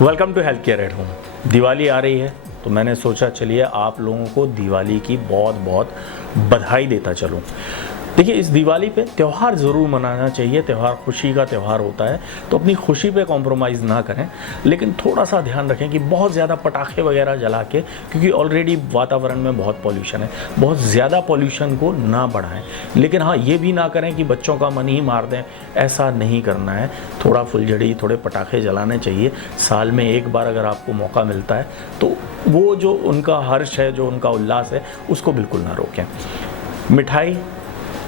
Welcome to health care at home. Diwali आ रही है तो मैंने सोचा चलिए आप लोगों को दिवाली की बहुत बहुत बधाई देता चलूं। देखिए, इस दिवाली पे त्यौहार ज़रूर मनाना चाहिए। त्यौहार खुशी का त्यौहार होता है, तो अपनी खुशी पे कॉम्प्रोमाइज़ ना करें, लेकिन थोड़ा सा ध्यान रखें कि बहुत ज़्यादा पटाखे वगैरह जला के, क्योंकि ऑलरेडी वातावरण में बहुत पॉल्यूशन है, बहुत ज़्यादा पॉल्यूशन को ना बढ़ाएं। लेकिन हाँ, ये भी ना करें कि बच्चों का मन ही मार दें, ऐसा नहीं करना है। थोड़ा फुलझड़ी, थोड़े पटाखे जलाने चाहिए। साल में एक बार अगर आपको मौका मिलता है तो वो जो उनका हर्ष है, जो उनका उल्लास है, उसको बिल्कुल ना रोकें। मिठाई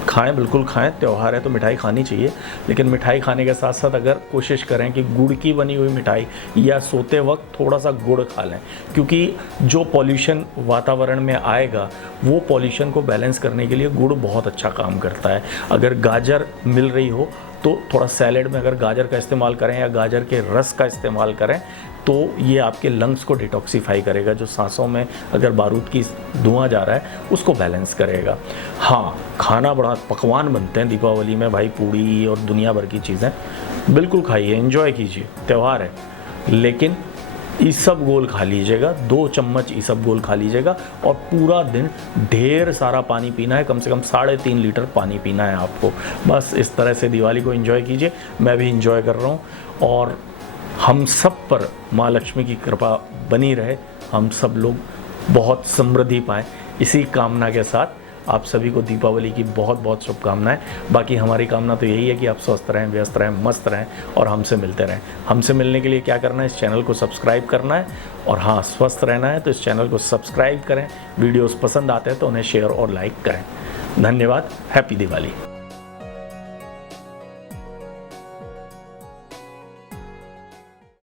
खाएं, बिल्कुल खाएं, त्यौहार है तो मिठाई खानी चाहिए, लेकिन मिठाई खाने के साथ साथ अगर कोशिश करें कि गुड़ की बनी हुई मिठाई या सोते वक्त थोड़ा सा गुड़ खा लें, क्योंकि जो पॉल्यूशन वातावरण में आएगा वो पॉल्यूशन को बैलेंस करने के लिए गुड़ बहुत अच्छा काम करता है। अगर गाजर मिल रही हो तो थोड़ा सैलेड में अगर गाजर का इस्तेमाल करें या गाजर के रस का इस्तेमाल करें तो ये आपके लंग्स को डिटॉक्सिफाई करेगा। जो सांसों में अगर बारूद की धुआं जा रहा है उसको बैलेंस करेगा। हाँ, खाना बड़ा पकवान बनते हैं दीपावली में भाई, पूड़ी और दुनिया भर की चीज़ें बिल्कुल खाइए, एंजॉय कीजिए, त्यौहार है। लेकिन ईसबगोल खा लीजिएगा, 2 चम्मच ईसबगोल खा लीजिएगा और पूरा दिन ढेर सारा पानी पीना है, कम से कम 3.5 लीटर पानी पीना है आपको। बस इस तरह से दिवाली को एंजॉय कीजिए। मैं भी एंजॉय कर रहा हूँ और हम सब पर माँ लक्ष्मी की कृपा बनी रहे, हम सब लोग बहुत समृद्धि पाएँ, इसी कामना के साथ आप सभी को दीपावली की बहुत बहुत शुभकामनाएं। बाकी हमारी कामना तो यही है कि आप स्वस्थ रहें, व्यस्त रहें, मस्त रहें और हमसे मिलते रहें। हमसे मिलने के लिए क्या करना है, इस चैनल को सब्सक्राइब करना है और हाँ, स्वस्थ रहना है तो इस चैनल को सब्सक्राइब करें। वीडियोस पसंद आते हैं तो उन्हें शेयर और लाइक करें। धन्यवाद। हैप्पी दिवाली।